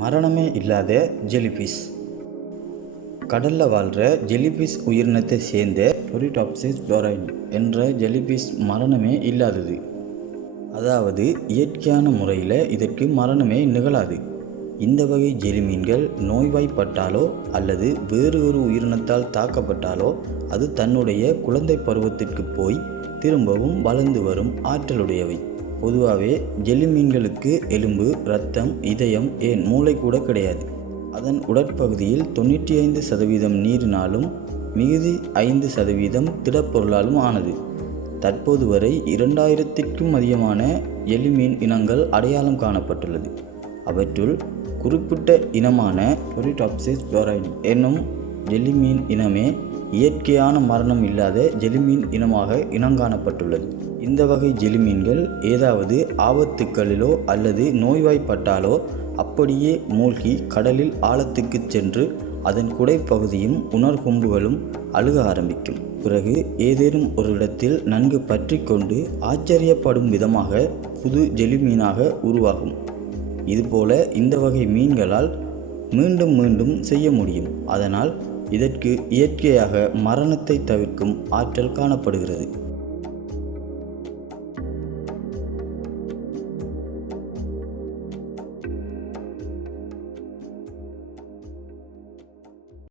மரணமே இல்லாத ஜெலிஃபிஷ். கடலில் வாழ்கிற ஜெலிஃபிஷ் உயிரினத்தை சேர்ந்த பொரிடாப்சிஸ் டொரைன் என்ற ஜெலிஃபிஷ் மரணமே இல்லாதது. அதாவது இயற்கையான முறையில் இதற்கு மரணமே நிகழாது. இந்த வகை ஜெலிமீன்கள் நோய்வாய்ப்பட்டாலோ அல்லது வேறு ஒரு உயிரினத்தால் தாக்கப்பட்டாலோ அது தன்னுடைய குழந்தை பருவத்திற்கு போய் திரும்பவும் வளர்ந்து வரும் ஆற்றலுடையவை. பொதுவாகவே ஜெல்லிமீன்களுக்கு எலும்பு, இரத்தம், இதயம், ஏன் மூளை கூட கிடையாது. அதன் உடற்பகுதியில் 95% நீரினாலும் மிகுதி 5% திடப்பொருளாலும் ஆனது. தற்போது வரை 2000க்கும் அதிகமான ஜெல்லிமீன் இனங்கள் அடையாளம் காணப்பட்டுள்ளது. அவற்றுள் குறிப்பிட்ட இனமான பொரிடாப்சிஸ் டொரைன் என்னும் ஜெல்லிமீன் இனமே இயற்கையான மரணம் இல்லாத ஜெல்லிமீன் இனமாக இனங்காணப்பட்டுள்ளது. இந்த வகை ஜெல்லிமீன்கள் ஏதாவது ஆபத்துக்களிலோ அல்லது நோய்வாய்ப்பட்டாலோ அப்படியே மூழ்கி கடலில் ஆழத்துக்கு சென்று அதன் குடைப்பகுதியும் உணர்கொம்புகளும் அழுக ஆரம்பிக்கும். பிறகு ஏதேனும் ஒரு இடத்தில் நன்கு பற்றி கொண்டு ஆச்சரியப்படும் விதமாக புது ஜெல்லிமீனாக உருவாகும். இதுபோல இந்த வகை மீன்களால் மீண்டும் மீண்டும் செய்ய முடியும். அதனால் இதற்கு இயற்கையாக மரணத்தை தவிர்க்கும் ஆற்றல் காணப்படுகிறது.